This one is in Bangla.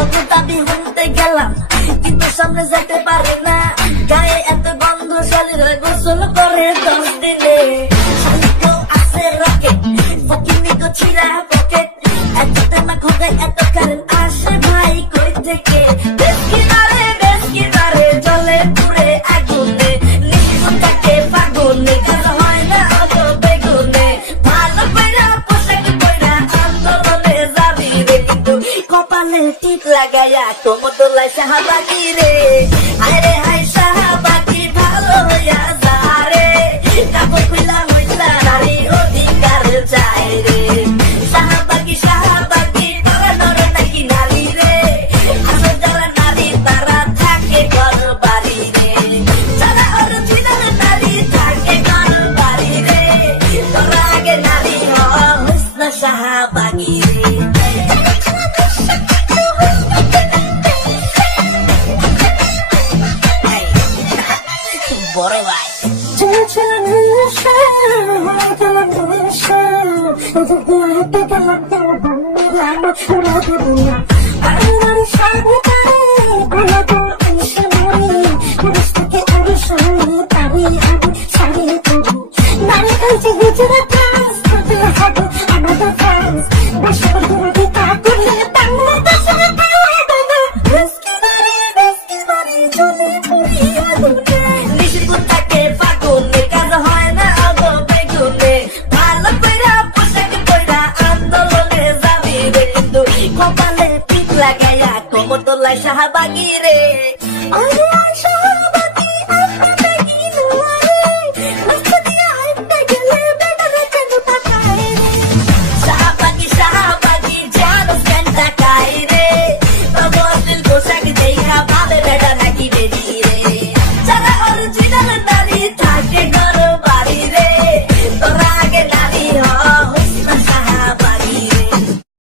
আমি ঘুরতে গেলাম কিন্তু সামনে যেতে পারে না, গায়ে এত গন্ধ শালির গোসল করে 10 দিনে। শালি তো আছে রকেট, ফকিনি তো ছিঁড়া পকেট, এত তেমা খোগায় এত কারেন্ট আসে ভাই কই থেকে? বেশ কিনারে জলে পুড়ে আগুনে, নিশুন কাটে ফাগুনে, কাজ হয় না অত বেগুনে। ভালো কইরা পোশাক পইরা আন্দোলনে যাবি রে, কিন্তু কপালে টিপ লাগাইয়া কোমর দোলায় শাহবাগি রে। আরে হাই শাহবাগি ভালো হইয়া যা রে, কাপড় খুইলা হইলা নারী অধিকার চাই রে। শাহবাগি তারা নরে নাকি নারী রে, আসল যারা নারী তারা থাকে ঘর বাড়ি রে। যারা অরিজিনাল নারী থাকে ঘর বাড়ি রে, তোরা আগে নারী হইস না শাহবাগি রে। বড় ভাই কপালে টিপ লাগাইয়া কোমর দোলায় শাহবাগি রে।